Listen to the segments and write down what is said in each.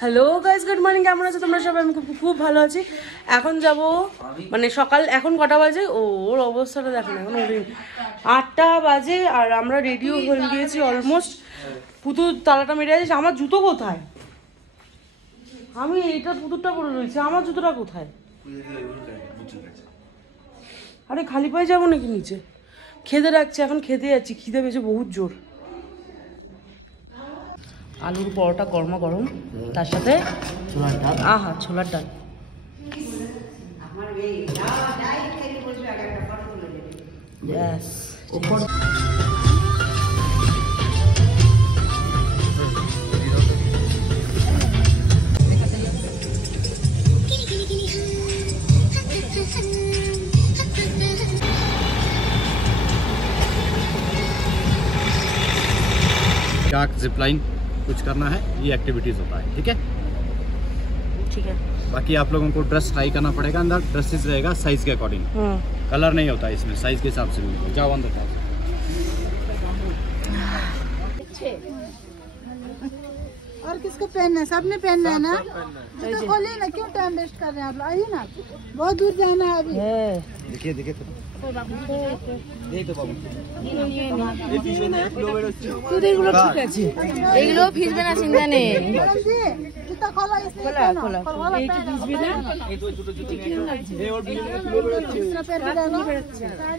Hello guys, good morning. কেমন আছো তোমরা সবাই? আমি খুব ভালো আছি। এখন যাব মানে সকাল, এখন কটা বাজে? ওর অবস্থাটা দেখো না, এখন 8টা বাজে আর আমরা রেডিও হয়ে গিয়েছি অলমোস্ট। পুতুর তালাটা মেরে আছে। আমার জুতো কোথায়? আমি এইটা পুতুরটা পরে রয়েছে, আমার জুতোটা কোথায়? আরে খালি পায়ে যাবো নাকি নিচে? খেতে রাখছে, এখন খেতে যাচ্ছি, খিদে পেয়েছে বহুত জোর। আলুর পরোটা গরমা গরম, তার সাথে আহা ছোলার ডাল। डार्क जिपलाइन कुछ करना है, ये एक्टिविटीज होता है। ठीक है, ठीक है। बाकी आप लोगों को ड्रेस ट्राई करना पड़ेगा। अंदर ड्रेसेस रहेगा साइज के अकॉर्डिंग, कलर नहीं होता है इसमें, साइज के हिसाब से मिलेगा। जाओ अंदर जाओ। और किसको पहनना है? सबने पहनना है ना? तो खोलिए ना, क्यों टाइम वेस्ट कर रहे हैं आप लोग? आइए ना, बहुत दूर जाना है अभी। देखिए देखिए এগুলো ভিজবে না, চিন্তা নেই। जूता खोलो, इसमें খোলা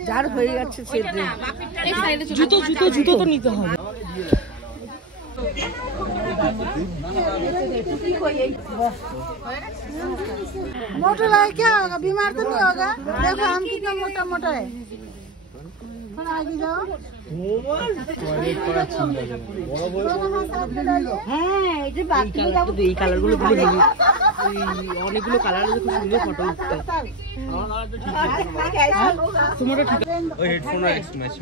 যার হয়ে যাচ্ছে জুতো জুতো জুতো তো নিতে হবে। मोटा है क्या होगा? बीमार तो नहीं होगा? देखो हम कितना मोटा मोटा है। आगे जाओ। হ্যাঁ, এই যে বাথরুমে যাবো, এই কালারগুলো খুব অনেকগুলো কালার আছে, খুব সুন্দর ফটো উঠতে। তোমারটা ঠিক আছে। ওই হেডফোন আর ম্যাচ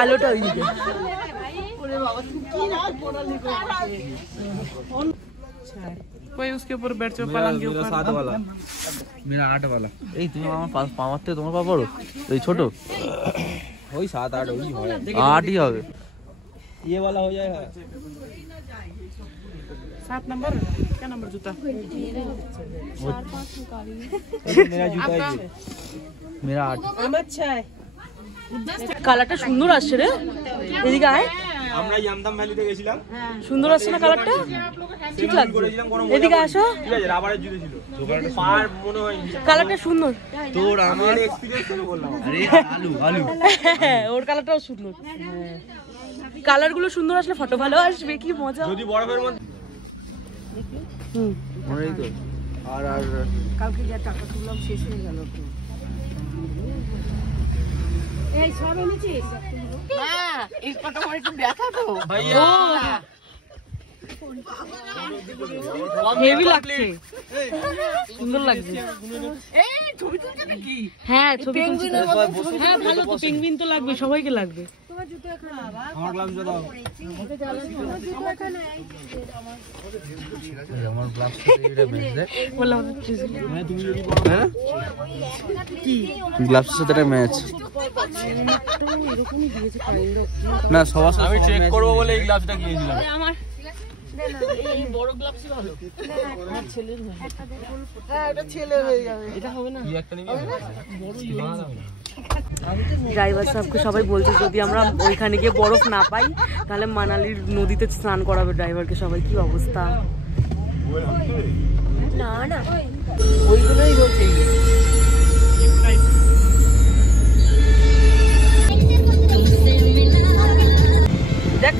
আলোটা ওই দিকে। ওরে বাবা, তুমি কি রাত পড়ালেখা कोई उसके ऊपर बैठ जाओ, पलंग के ऊपर। 7 वाला, मेरा 8 वाला। এই তুমি আমার পাশ পাওয়াতে তোমার পা বড়, এই ছোট वही 7 8 वही है, 8ই হবে। ये वाला हो जाएगा। 7 नंबर क्या नंबर जूता? मेरा जूता है, मेरा 8। अच्छा है, কালারটা সুন্দর আসছে রে। এদিকে আয়, আমরা ইয়ামদাম ভ্যালিতে গেছিলাম, সুন্দর আসছে না কালারটা? ঠিক লাগছে। এদিকে আসো, ঠিক আছে। রাবারের জুতো ছিল, পার মনে হয় কালারটা সুন্দর। তোর আমার এক্সপেরিয়েন্স করে বললাম। আরে আলু আলু, ওর কালারটাও সুন্দর। কালারগুলো সুন্দর আসলে ফটো ভালো আসবে, কি মজা। যদি বরফের মধ্যে মনেই তো। আর কালকে যা টাকা তুললাম শেষ হয়ে গেল তো। এই সব এনেছিস? হ্যাঁ, এই ফটো আমার একটু দেখা তো ভাইয়া, হেভি লাগছে, সুন্দর লাগছে। এই ছবি তুলছে নাকি? হ্যাঁ, ছবি তুলছে। হ্যাঁ, ভালো তো, পেঙ্গুইন তো লাগবে, সবাইকে লাগবে। আমার গ্লাভস দাও। আমার গ্লাভস এটা ম্যাচ দে বললাম মানে তুমি যদি হ্যাঁ কি গ্লাভসের সাথে এটা ম্যাচ না, সবার সাথে আমি চেক করব বলে এই গ্লাভসটা কিনেছিলাম। আমার এই বড় গ্লাভসই ভালো। আমার ছেলের না, হ্যাঁ এটা ছেলে হয়ে যাবে। এটা হবে না, কি একটা নিবি? বড় ড্রাইভার সাহেবকে সবাই বলছে যদি আমরা ওইখানে গিয়ে বরফ না পাই তাহলে মানালির নদীতে স্নান করাবে ড্রাইভারকে সবাই। কি অবস্থা! না না, ওইগুলোই হচ্ছে। দেখ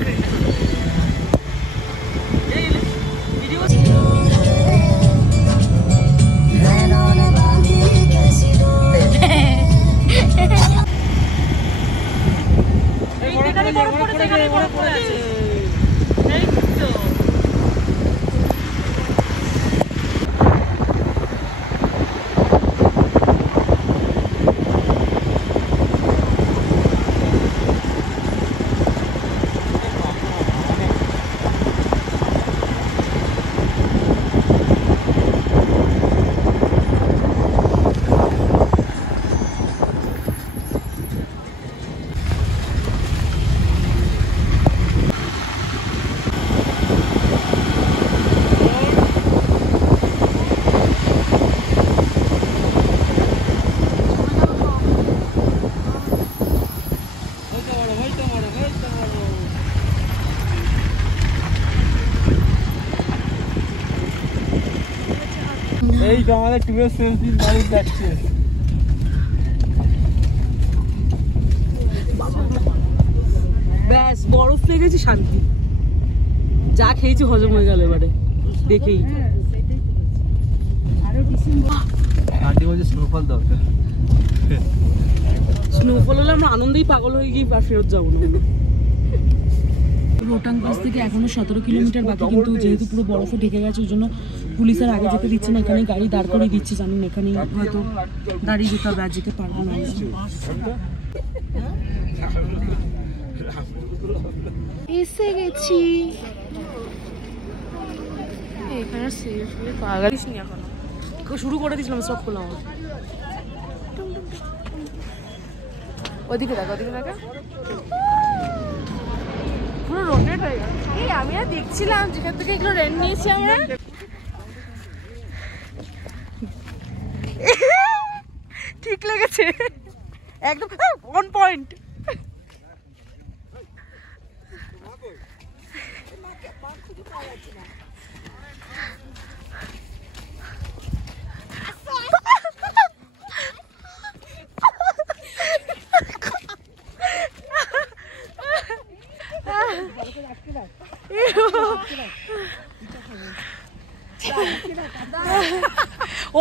তো আমাদের টুরের শেষ দিন বাড়ি যাচ্ছে। ব্যাস বরফ লেগেছে, শান্তি। যা খেয়েছি হজম হয়ে গেল এবারে দেখেই। আন্টি বলছে স্নোফল দরকার। স্নোফল হলে আমরা আনন্দেই পাগল হয়ে গিয়ে আর ফেরত যাবো না। রোটাং পাস থেকে এখনো 17 কিলোমিটার বাকি, কিন্তু যেহেতু পুরো বরফে ঢেকে গেছে ওই জন্য পুলিশ আর আগে যেতে দিচ্ছে না। এখানে গাড়ি দাঁড় করিয়ে দিচ্ছে, জানেন এখানে হয়তো দাঁড়িয়ে যেতে হবে, আর যেতে পারবো না। এসে গেছি এখানে। পাগালিস নি এখনো, শুরু করে দিয়েছিলাম, সব করলাম। ওদিকে দেখা, ওদিকে দেখা, পুরো রোটেট হয়ে গেল। এই আমি আর দেখছিলাম যেখান থেকে এগুলো রেন্ট নিয়েছি আমরা। ঠিক লেগেছে একদম অন পয়েন্ট।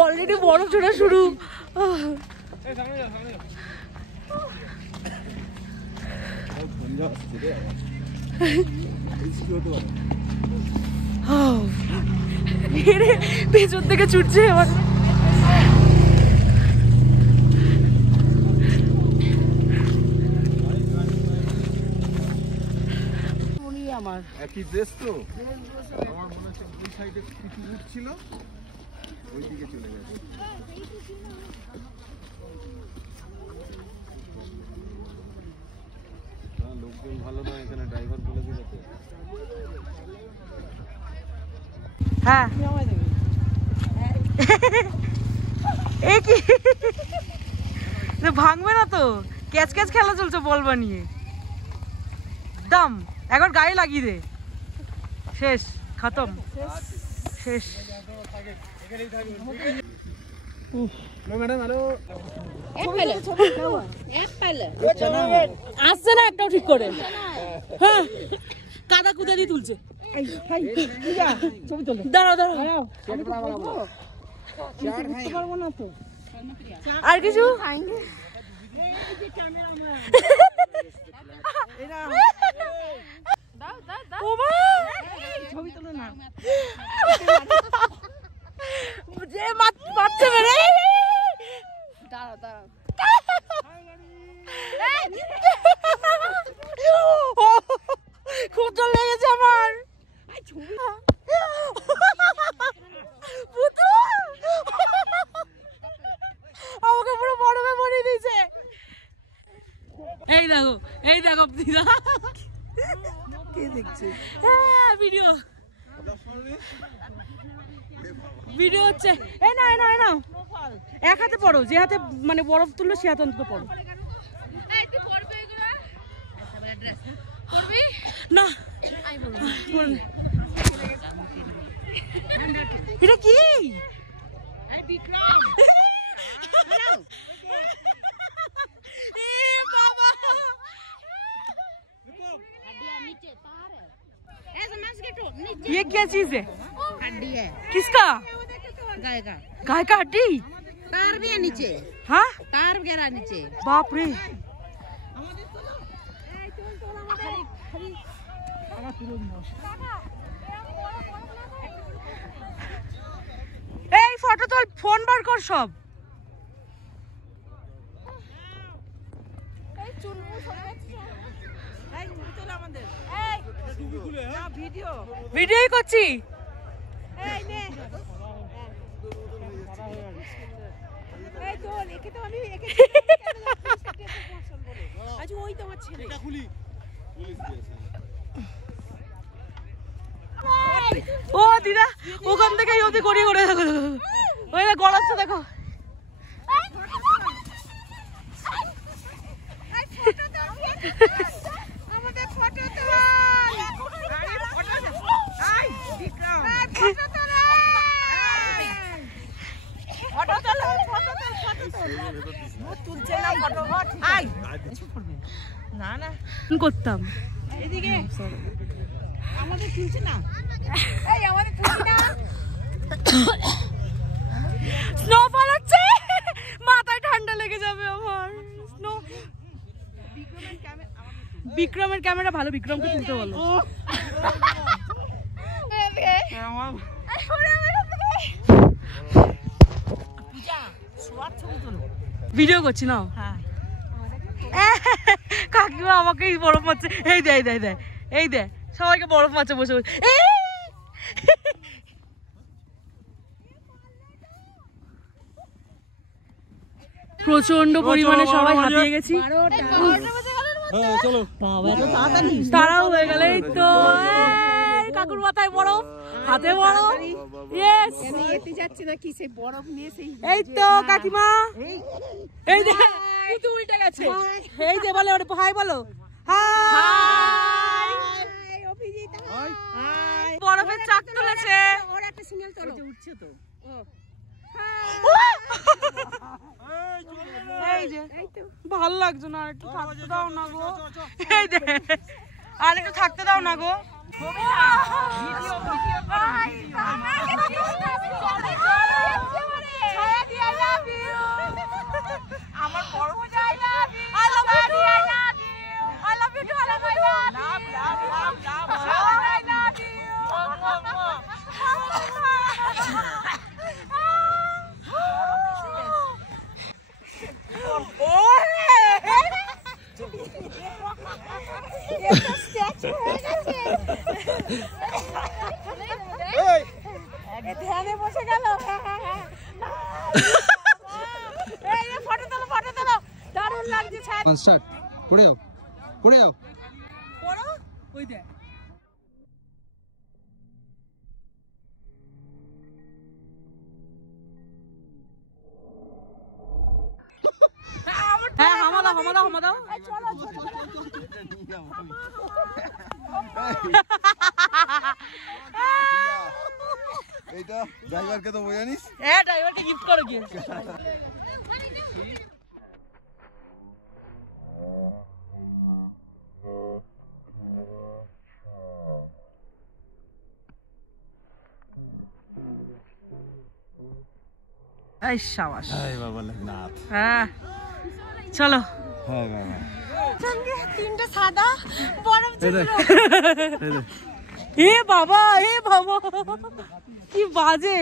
অলরেডি বরফ ছোড়া শুরু। পেছন থেকে ছুটছে এবার। আমার একই ড্রেস তো, আমার মনে হচ্ছে ওই সাইডে কিছু উঠছিল, ওই দিকে চলে গেছে। লোকজন ভালো নয় এখানে, ড্রাইভার বলে দিলে তো। হ্যাঁ এই কি ভাঙবে না তো? ক্যাচ ক্যাচ খেলা চলছে বল বানিয়ে। দাম একবার গায়ে লাগিয়ে দে, শেষ, খতম, শেষ। আসছে না একটাও ঠিক করে। হ্যাঁ কাদা কুদা দিয়ে তুলছে। দাঁড়াও দাঁড়াও, আর কিছু মারছে মেরে। খুব জল লেগেছে আমার। আমাকে পুরো বরফে ভরিয়ে দিয়েছে। এই দেখো, এই দেখো দিদা কে দেখছে। হ্যাঁ ভিডিও ভিডিও হচ্ছে। এই না না না, এক হাতে পড়ো, যে হাতে মানে বরফ তুললো সে হাতে অন্তত পড়ো। না এটা কি? ये क्या चीज है? हड्डी है, किसका? गाय का। गाय का हड्डी? तार भी है नीचे, हाँ तार वगैरह नीचे। बाप रे। এই ফটো তোল, ফোন বার কর সব। ভিডিওই করছি। ও দিদা ওখান থেকে ওদি গড়িয়ে গড়িয়ে দেখো, ওই গড়াচ্ছে দেখো। করতাম স্নোফল হচ্ছে, মাথায় ঠান্ডা লেগে যাবে আমার। স্নো বিক্রমের ক্যামেরা ভালো, বিক্রমকে তুলতে বলো। ভিডিও করছি না, কাকিমা আমাকে বরফ মারছে। এই দে এই দে এই দে এই দে, সবাইকে বরফ মারছে বসে বসে। প্রচন্ড পরিমাণে সবাই হাঁপিয়ে গেছি, তারাও হয়ে গেল। এই তো কাকুর মাথায় বরফ, হাতে বরফ। এই তো কাকিমা, এই যে উল্টে গেছে, এই যে বলে ওটা হাই বলো, হাই। বরফের চাক তুলেছে, উঠছে তো। এই যে ভালো লাগছে না, একটু থাকতে দাও না গো। এই যে আর একটু থাকতে দাও না গো। আমার বড় মজা। I love you too. I love you too. I love you. Love, love, love, love. I love you. ধ্যানে বসে গেল। ফটো তোলো, ফটো তোলো, দারুণ লাগছে। স্টার্ট পড়ে যাও, পড়ে যাও, পড়ো। ওই দে হ্যাঁ, হামা দাও, হামা দাও, হামা দাও। এইটা ড্রাইভারকে তো বোঝানিস। হ্যাঁ, ড্রাইভারকে গিফট করো কি। এই শাবাশ। হাই বাবা লাগনাথ। হ্যাঁ চলো। হাই বাবা। সঙ্গে তিনটে সাদা বরফ ছিল। এ বাবা, এ বাবা, কি বাজে।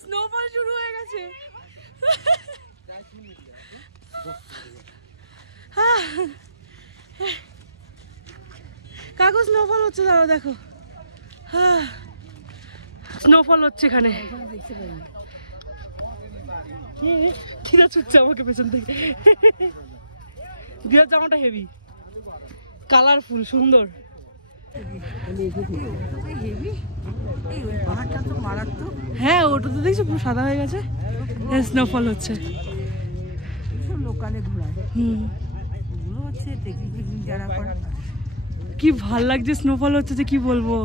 স্নোফল শুরু হয়ে গেছে। কাকু স্নোফল হচ্ছে, দাঁড়াও দেখো। স্নোফল হচ্ছে এখানে। কিরা ছুটছে আমাকে পেছন থেকে। দিয়ার জামাটা হেভি, কালারফুল, সুন্দর। হ্যাঁ, ওটা তো দেখছি পুরো সাদা হয়ে গেছে। স্নোফল হচ্ছে। কি ভাল লাগছে, স্নোফল হচ্ছে যে কি বলবো।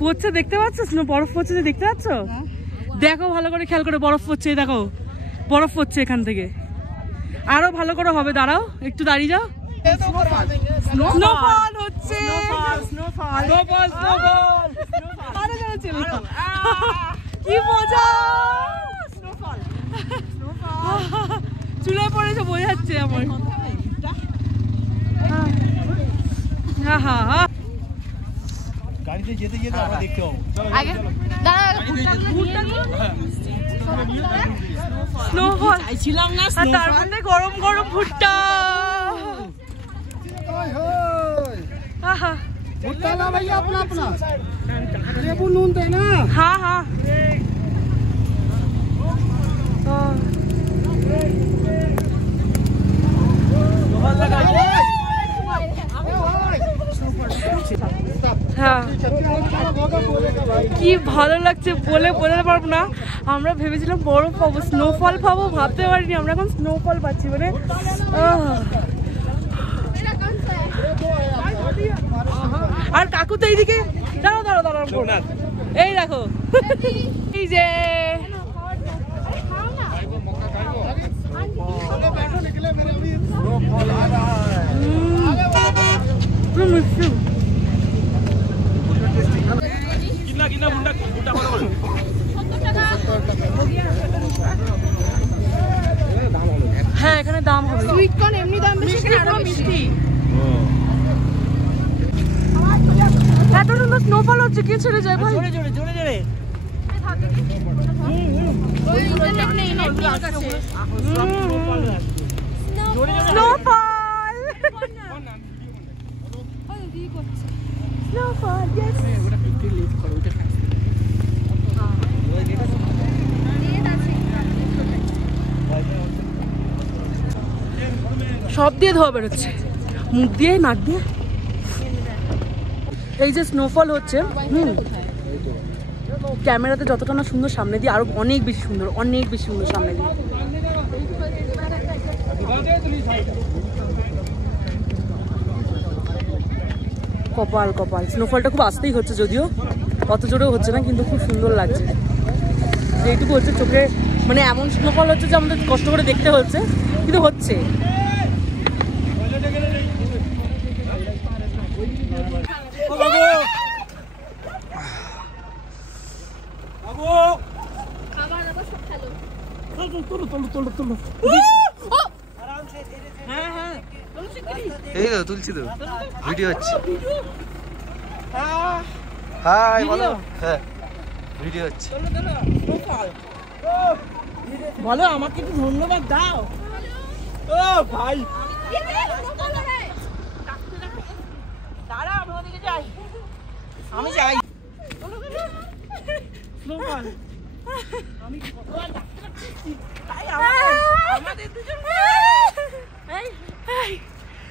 পড়ছে, দেখতে পাচ্ছ? স্নো বরফ পড়ছে যে দেখতে পাচ্ছ? দেখো ভালো করে, খেয়াল করে, বরফ পড়ছে। দেখো বরফ পড়ছে এখান থেকে। আরো ভালো করে হবে, দাঁড়াও একটু, দাঁড়িয়ে যাও। স্নোফল হচ্ছে, কি মজা। চুলে পড়েছে বোঝা যাচ্ছে আমার। গাড়িতে যেতে যেতে আমরা দেখতে পাবো। স্নোফল ছিলাম না, তার মধ্যে গরম গরম ভুট্টা। भुट्टा ला भैया अपना अपना लेबू नून देना। हाँ हाँ কি ভালো লাগছে, বলে বোঝাতে পারবো না। আমরা ভেবেছিলাম বরফ পাবো, স্নোফল পাবো, ভাবতে পারিনি আমরা এখন স্নোফল পাচ্ছি। মানে আর কাকু তো এইদিকে, দাঁড়াও দাঁড়াও দাঁড়াও, এই দেখো এই যে হ্যাঁ এখানে দাম হবে সুইট কর্ন এমনি দাম বেশি এখানে আরো মিষ্টি এত সুন্দর স্নোফল হচ্ছে কি ছেড়ে যায় ভাই জোরে জোরে জোরে জোরে স্নোফল স্নোফল সব দিয়ে ধোয়া বেরোচ্ছে মুখ দিয়ে নাক দিয়ে এই যে স্নোফল হচ্ছে ক্যামেরাতে যতটা না সুন্দর সামনে দিয়ে আরো অনেক বেশি সুন্দর সামনে দিয়ে কপাল কপাল স্নোফলটা খুব আস্তেই হচ্ছে যদিও অত জোরেও হচ্ছে না কিন্তু খুব সুন্দর লাগছে যেটুকু হচ্ছে চোখে মানে এমন স্নোফল হচ্ছে যে আমাদের কষ্ট করে দেখতে হচ্ছে কিন্তু হচ্ছে এই তো তুলছি তো ভিডিও হচ্ছে হাই বলো হ্যাঁ ভিডিও হচ্ছে বলো আমাকে একটু ধন্যবাদ দাও ও ভাই দাঁড়া আমি ওদিকে যাই আমি যাই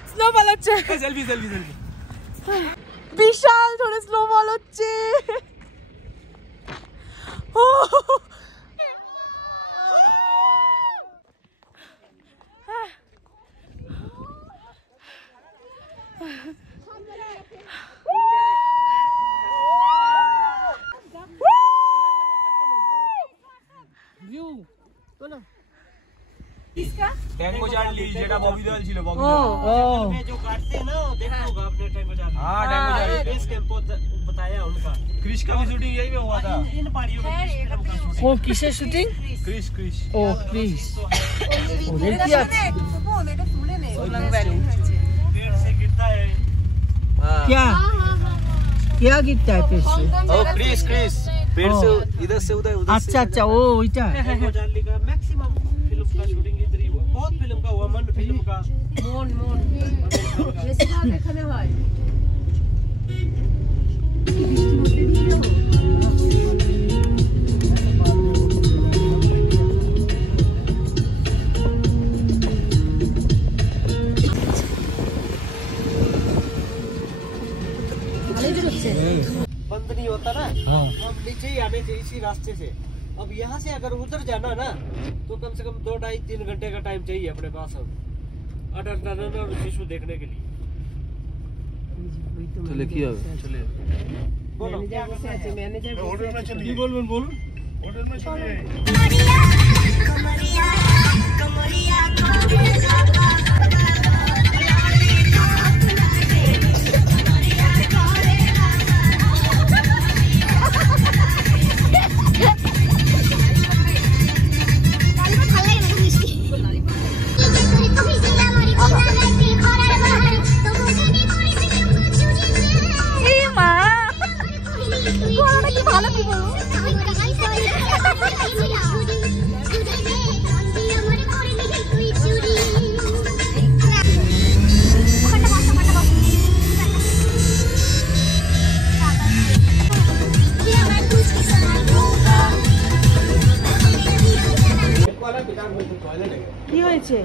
স্নোফল হচ্ছে সেলফি সেলফি সেলফি বিশাল ধরে স্নোফল হচ্ছে टैंगो चाट ली जेटा बॉबी दल ছিল बॉबी में जो काटते हैं ना देखो होगा आपने टैंगो चाट हां टैंगो चाट बेस कैंप बताया उनका क्रिश का भी शूटिंग यही में हुआ था इन पहाड़ियों में ও কিসের শুটিং क्रिश क्रिश ও প্লিজ सोलंग वैली पेड़ से गिरता है क्या क्या गिरता है पेड़ से ओ क्रिश क्रिश पेड़ से इधर से उधर उधर अच्छा अच्छा ओ ওইটা टैंगो चाट ली का मैक्सिमम फिल्म का शूटिंग इधर ही हुआ बहुत फिल्म का हुआ मन फिल्म का মন বেশি ভাগ এখানে হয় बंद नहीं होता ना हम नीचे ही आने चाहिए इसी रास्ते से अब यहाँ से अगर उधर जाना ना तो कम से कम 2-2.5-3 घंटे का टाइम चाहिए अपने पास अब अडर और शिशु देखने के लिए তাহলে কি হবে চলে बोलो होटल में चलिए बोलूं होटल में चलिए কি হয়েছে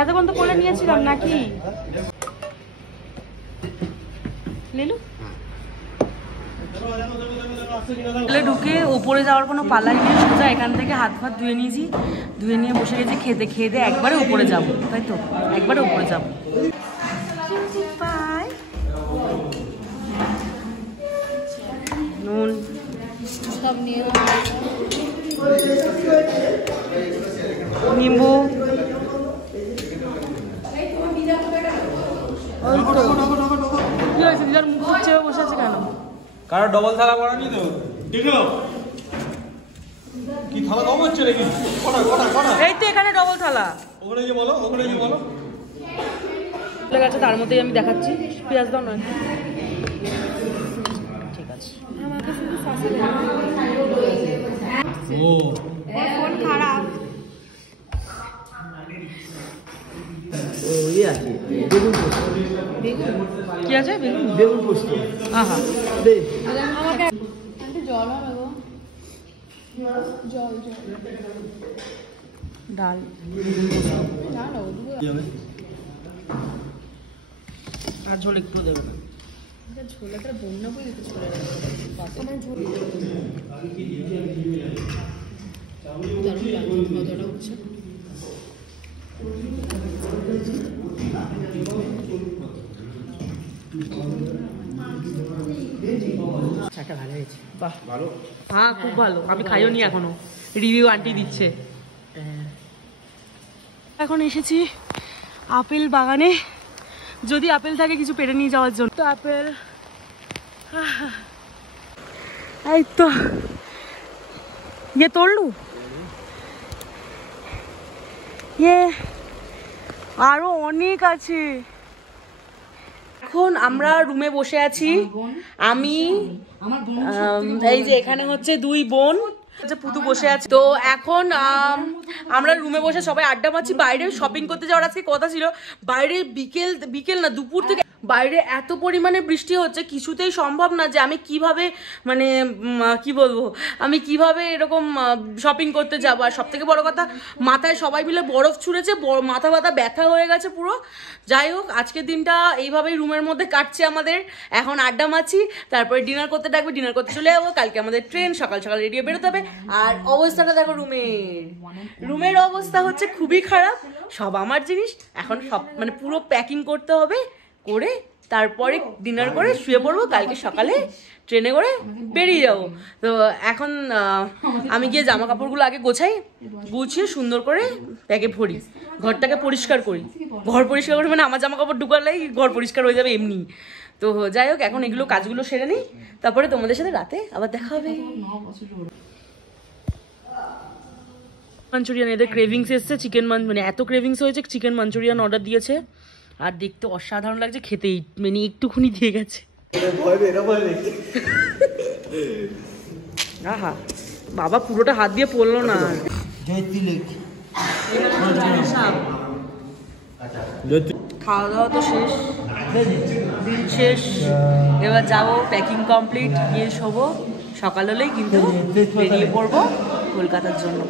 এতক্ষণ তো কোলে নিয়েছিলাম নাকি লেলু ঢুকে উপরে যাওয়ার কোনো পালাই নেই সোজা এখান থেকে হাত ফাত ধুয়ে নিয়েছি ধুয়ে নিয়ে বসে গেছি খেতে খেয়ে একবারে উপরে যাবো তাই তো একবারে উপরে যাবো নুন सब नहीं নিম্বু কি হয়েছে নিজের মুখ চেয়ে বসে আছে কেন? কারো ডবল থালা করা নি তো দেখো কি থালা কম হচ্ছে নাকি কটা কটা কটা এই তো এখানে ডবল থালা ওখানে যে বলো চলে গেছে, তার মধ্যেই আমি দেখাচ্ছি। পেঁয়াজ দাও নয়, ঠিক আছে। ও फोन खराब ও ইয়ে আছে বেগুন পোস্ত কি আছে? বেগুন পোস্ত আহা দে आंटी जल है वो जल जल ডাল ना ना वो আর ঝোল একটু দেবে না। छोले का बोलना कोई तो छोले চাটা ভালো হয়েছে, বাহ ভালো, হ্যাঁ খুব ভালো। আমি খাইও নি এখনো, রিভিউ আন্টি দিচ্ছে। এখন এসেছি আপেল বাগানে, যদি আপেল থাকে কিছু পেড়ে নিয়ে যাওয়ার জন্য। তো আপেল এই তো ইয়ে তোড়লু, ইয়ে আরো অনেক আছে। এখন আমরা রুমে বসে আছি, আমি এই যে এখানে হচ্ছে দুই বোন পুতু বসে আছে। তো এখন আমরা রুমে বসে সবাই আড্ডা মারছি। বাইরে শপিং করতে যাওয়ার আজকে কথা ছিল, বাইরে বিকেল না দুপুর থেকে বাইরে এত পরিমাণে বৃষ্টি হচ্ছে, কিছুতেই সম্ভব না যে আমি কিভাবে মানে কি বলবো, আমি কিভাবে এরকম শপিং করতে যাবো। আর সব থেকে বড় কথা, মাথায় সবাই মিলে বরফ ছুঁড়েছে, মাথা ব্যথা হয়ে গেছে পুরো। যাই হোক, আজকের দিনটা এইভাবেই রুমের মধ্যে কাটছে আমাদের। এখন আড্ডা মারছি, তারপরে ডিনার করতে ডাকবে, ডিনার করতে চলে যাবো। কালকে আমাদের ট্রেন, সকাল সকাল রেডিও বেরোতে হবে। আর অবস্থাটা দেখো রুমের অবস্থা হচ্ছে খুবই খারাপ। সব আমার জিনিস এখন সব মানে পুরো প্যাকিং করতে হবে, করে তারপরে ডিনার করে শুয়ে পড়বো। কালকে সকালে ট্রেনে করে বেরিয়ে যাবো। তো এখন আমি গিয়ে জামা কাপড়গুলো আগে গোছাই, গুছিয়ে সুন্দর করে ব্যাগে ভরি, ঘরটাকে পরিষ্কার করি। ঘর পরিষ্কার করি মানে আমার জামা কাপড় ঢুকালেই ঘর পরিষ্কার হয়ে যাবে এমনি। তো যাই হোক, এখন এগুলো কাজগুলো সেরে নিই, তারপরে তোমাদের সাথে রাতে আবার দেখা হবে। মাঞ্চুরিয়ান, এদের ক্রেভিংস এসছে চিকেন মানে এত ক্রেভিংস হয়েছে, চিকেন মাঞ্চুরিয়ান অর্ডার দিয়েছে। আর দেখতে অসাধারণ লাগছে, খেতেই মানে একটুখানি দিয়ে গেছে। আহা বাবা, পুরোটা হাত দিয়ে পড়লো না। খাওয়া দাওয়া তো শেষ, দিন শেষ, এবার যাবো, প্যাকিং কমপ্লিট, গিয়ে শোবো। সকাল হলেই কিন্তু বেরিয়ে পড়বো কলকাতার জন্য।